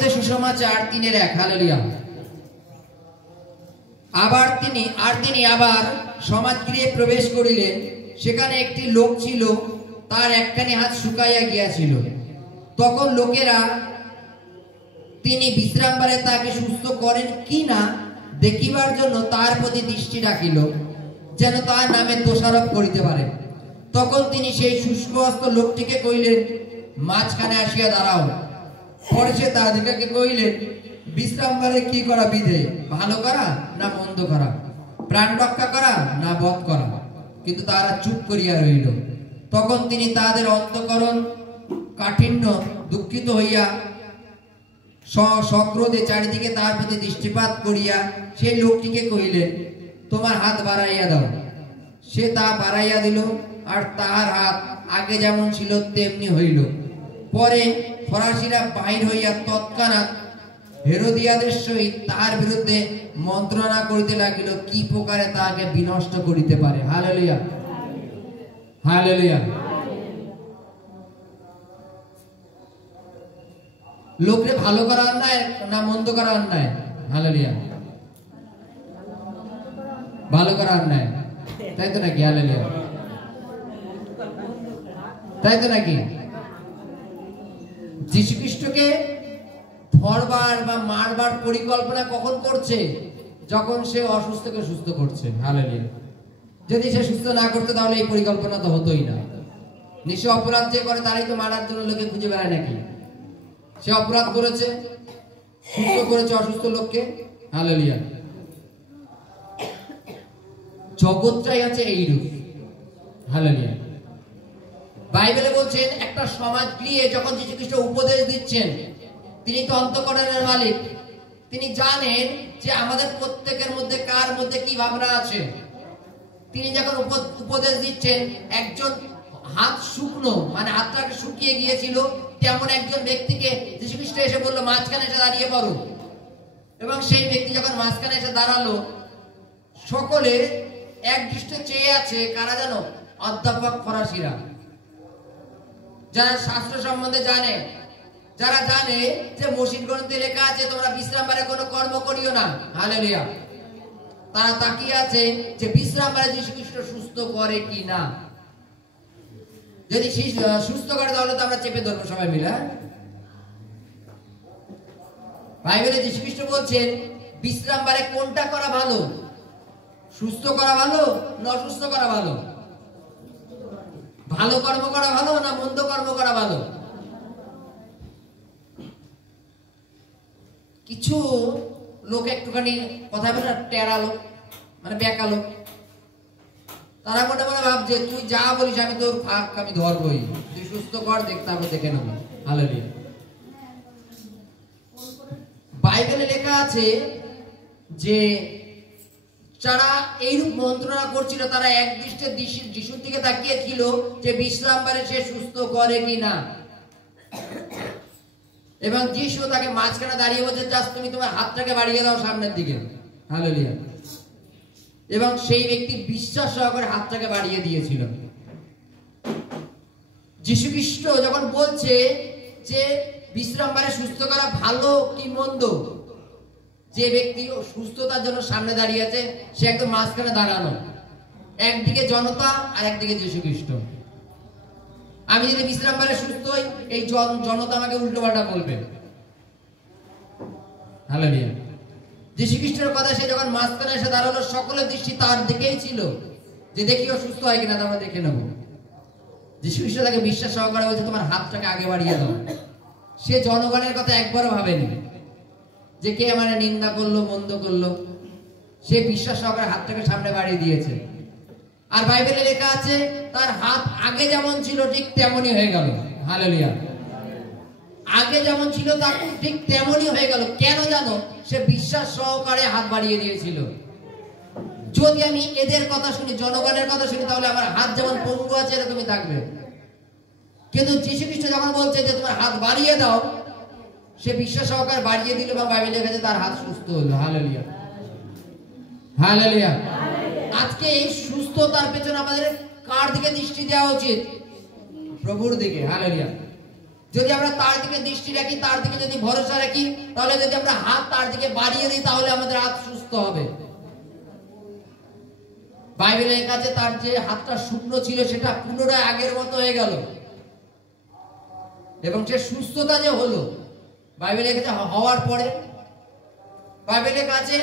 মার্কোতে সুসমাচার 3:1। Hallelujah. তিনি আবার সমাজগৃহে প্রবেশ করিলেন। সেখানে একটি লোক ছিল, তার একখানি হাত শুকাইয়া গিয়াছিল। তখন লোকেরা তিনি বিশ্রামবারে তাকে সুস্থ করেন কি না দেখিবার জন্য তার প্রতি দৃষ্টি রাখিল, যেন তার নামে দোষারোপ করিতে পারে। তখন তিনি সেই শুষ্ক হস্ত লোকটিকে কহিলেন, মাঝখানে আসিয়া দাঁড়াও। পরে সে তাদেরকে কহিলেন, বিশ্রামবারে কি করা বিধে, ভালো করা না মন্দ করা, প্রাণ রক্ষা করা না বধ করা? কিন্তু তারা চুপ করিয়া রহিল। তখন তিনি তাদের অন্তঃকরণ কাঠিন্য দুঃখিত হইয়া সক্রোধে চারিদিকে তার প্রতি দৃষ্টিপাত করিয়া সেই লোকটিকে কহিলেন, তোমার হাত বাড়াইয়া দাও। সে তা বাড়াইয়া দিল, আর তাহার হাত আগে যেমন ছিল তেমনি হইল। পরে ফরাসিরা বাহির হইয়া তৎক্ষণাৎ হেরোদিয়াদের সহিত তাহার বিরুদ্ধে মন্ত্রণা করিতে লাগিল, কি প্রকারে তাহাকে বিনষ্ট করিতে পারে। Hallelujah, hallelujah. লোকরে ভালো করা অন্যায় না মন্দ করা অন্যায়? হালেলুয়া, ভালো করা অন্যায়, তাই তো নাকি? হালেলুয়া, তাই তো নাকি? যীশু খ্রিস্টকে ধরবার বা মারবার পরিকল্পনা কখন করছে? যখন সে অসুস্থকে সুস্থ করছে। হালেলুয়া। যদি সে সুস্থ না করতে তাহলে এই পরিকল্পনা তো হতোই না। নিশ্চয় অপরাধ যে করে তারই তো মারার জন্য লোকে খুঁজে বেড়ায় নাকি? সে অপরাধ করেছে, সুস্থ করেছে অসুস্থ লোককে। হালেলুয়া। জগৎটাই আছে এইরূপ। হালেলুয়া। বাইবেলে বলছেন একটা সমাজ গৃহে যখন যীশু খ্রিস্ট উপদেশ দিচ্ছেন, তিনি তো অন্তঃকরণের মালিক। তিনি জানেন যে আমাদের প্রত্যেকের মধ্যে কার মধ্যে কি ভাবনা আছে। তিনি যখন উপদেশ দিচ্ছেন, একজন হাত শুকনো, মানে হাতটাকে শুকিয়ে গিয়েছিল, তেমন একজন ব্যক্তিকে যীশু খ্রিস্ট এসে বললো, মাঝখানে এসে দাঁড়িয়ে পড়ো। এবং সেই ব্যক্তি যখন মাঝখানে এসে দাঁড়ালো, সকলে এক দৃষ্টে চেয়ে আছে। কারা জানো? অধ্যাপক ফরাসিরা, যারা শাস্ত্র সম্বন্ধে জানে, যারা জানে যে মসিদ গ্রন্থে লেখা আছে তোমরা বিশ্রামবারে কোনো কর্ম করিও না। হালেলুয়া। তারা তাকিয়ে আছে যে বিশ্রামবারে যীশু খ্রিস্ট সুস্থ করে কি না। যদি সুস্থ করে তাহলে তো আমরা চেপে ধরবো সবাই মিলে। বাইবেলে যীশু খ্রিস্ট বলছেন বিশ্রামবারে কোনটা করা ভালো? সুস্থ করা ভালো না অসুস্থ করা ভালো? ভালো কর্ম করা ভালো না মন্দ কর্ম করা ভালো? কিছু লোক একটুখানি কথা বলে টেরা লোক, মানে বেকা লোক, তারা মনে মনে ভাবছে তুই যা বলিস আমি তোর ফাঁক আমি ধরবই, তুই সুস্থ কর, দেখতে হবে, দেখে নেব। হালেলুয়া। বাইবেলে লেখা আছে যে যারা এইরূপ মন্ত্রণা করছিল তারা এক দৃষ্টে যিশুর দিকে তাকিয়েছিল যে বিশ্রামবারে সে সুস্থ করে কি না। এবং যিশু তাকে মাঝখানে দাঁড়িয়ে বলছে, জাস্ট তুমি তোমার হাতটাকে বাড়িয়ে দাও সামনের দিকে। হালেলুয়া। এবং সেই ব্যক্তি বিশ্বাস সহকারে হাতটাকে বাড়িয়ে দিয়েছিল। যীশু খ্রিস্ট যখন বলছে যে বিশ্রামবারে সুস্থ করা ভালো কি মন্দ, যে ব্যক্তি সুস্থতার জন্য সামনে দাঁড়িয়ে আছে সে একদম মাঝখানে দাঁড়ানো, একদিকে জনতা আর একদিকে যীশু খ্রিস্ট। আমি যদি বিশ্রামবারে সুস্থ হই, এই জনতা আমাকে উল্টো পাল্টা বলবে। হালেলুয়া। যীশু খ্রিস্টের কথা সে যখন মাঝখানে এসে দাঁড়ালো, সকলের দৃষ্টি তার দিকেই ছিল যে দেখিও সুস্থ হয় কিনা, আমরা দেখে নেব। যীশু খ্রিস্ট তাকে বিশ্বাস সহকারে বলছে তোমার হাতটাকে আগে বাড়িয়ে দাও। সে জনগণের কথা একবারও ভাবেনি যে কে আমার নিন্দা করলো মন্দ করলো। সে বিশ্বাস সহকারে হাতটাকে সামনে বাড়িয়ে দিয়েছে। আর বাইবেলে লেখা আছে তার হাত আগে যেমন ছিল ঠিক তেমনই হয়ে গেল। হালেলুয়া। আগে যেমন ছিল তার ঠিক তেমনই হয়ে গেল। কেন জানো? সে বিশ্বাস সহকারে হাত বাড়িয়ে দিয়েছিল। যদি আমি এদের কথা শুনি, জনগণের কথা শুনি, তাহলে আমার হাত যেমন পঙ্গু আছে এরকমই থাকবে। কিন্তু যীশু খ্রিস্ট যখন বলছে যে তোমার হাত বাড়িয়ে দাও, সে বিশ্বাস সহকারে বাড়িয়ে দিল এবং বাইবেলে লেখা আছে তার হাত সুস্থ হলো। Hallelujah, hallelujah. আজকে এই সুস্থতার পেছনে আমাদের কার দিকে দৃষ্টি দেওয়া উচিত? প্রভুর দিকে। হালেলুয়া। যদি আমরা তার দিকে দৃষ্টি রাখি, তার দিকে যদি ভরসা রাখি, তাহলে যদি আমরা হাত তার দিকে বাড়িয়ে দিই, তাহলে আমাদের হাত সুস্থ হবে। বাইবেলের কাছে তার যে হাতটা শুকনো ছিল সেটা পুনরায় আগের মতো হয়ে গেল, এবং সে সুস্থতা যে হলো বাইবেলের কাছে হওয়ার পরে, বাইবেলের কাছে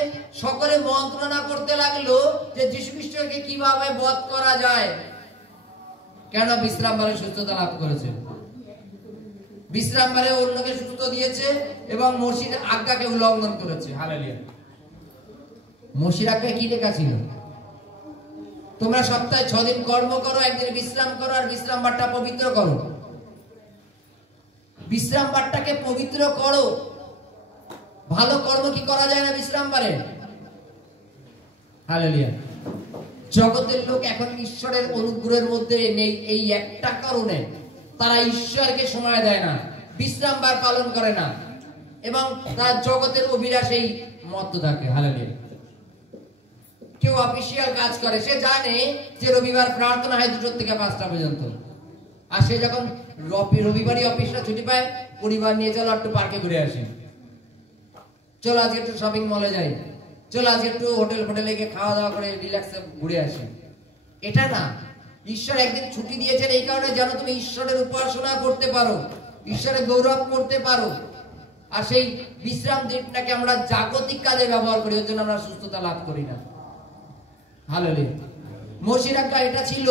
সকলে মন্ত্রণা করতে লাগলো যে যীশু খ্রিস্টকে কিভাবে বধ করা যায়, কেন বিশ্রামবারে সুস্থতা লাভ করেছে, বিশ্রামবারে অন্যকে সুস্থ দিয়েছে এবং মসির আজ্ঞাকে উল্লঙ্ঘন করেছে। হালেলুয়া। মসির আজ্ঞায় কি লেখা ছিল? তোমরা সপ্তাহে 6 দিন কর্ম করো, একদিন বিশ্রাম করো, আর বিশ্রাম বারটা পবিত্র করো। বিশ্রাম বারটাকে পবিত্র করো। ভালো কর্ম কি করা যায় না বিশ্রাম বারে? হালেলুয়া। জগতের লোক এখন ঈশ্বরের অনুগ্রহের মধ্যে নেই এই একটা কারণে, তারা ঈশ্বরকে সময় দেয় না, বিশ্রাম বার পালন করে না, এবং তার জগতের অভিলাষেই মত্ত থাকে। হালেলুয়া। কেউ অফিসিয়াল কাজ করে, সে জানে যে রবিবার প্রার্থনা হয় 2টা থেকে 5টা পর্যন্ত, আর সে যখন রবিবারই অফিসটা ছুটি পায়, পরিবার নিয়ে চলো একটু পার্কে ঘুরে আসি, চলো আজকে একটু শপিং মলে যাই, চলো আজকে একটু হোটেলে গিয়ে খাওয়া দাওয়া করে রিল্যাক্সে ঘুরে আসি। এটা না, ঈশ্বর একদিন ছুটি দিয়েছেন এই কারণে যেন তুমি ঈশ্বরের উপাসনা করতে পারো, ঈশ্বরের গৌরব করতে পারো। আর সেই বিশ্রাম দিনটাকে আমরা জাগতিক কাজে ব্যবহার করি, ওর জন্য আমরা সুস্থতা লাভ করি না। হালেলুয়া। মসির আজ্ঞা এটা ছিল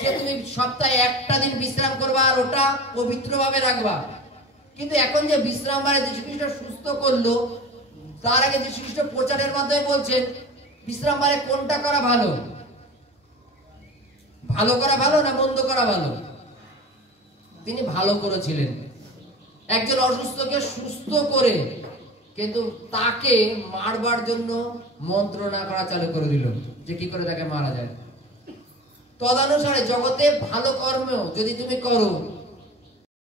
যে তুমি সপ্তাহে একটা দিন বিশ্রাম করবা আর ওটা পবিত্রভাবে রাখবা। কিন্তু এখন যে বিশ্রাম বারে যীশু খ্রিস্ট সুস্থ করলো, তার আগে যীশু খ্রিস্ট প্রচারের মাধ্যমে বলছেন বিশ্রাম বারে কোনটা করা ভালো, ভালো করা ভালো না মন্দ করা ভালো? তিনি ভালো করেছিলেন, একজন অসুস্থকে সুস্থ করে, কিন্তু তাকে মারবার জন্য মন্ত্রণা করা চালু করে দিল যে কি করে তাকে মারা যায়। তদানুসারে জগতে ভালো কর্ম যদি তুমি করো,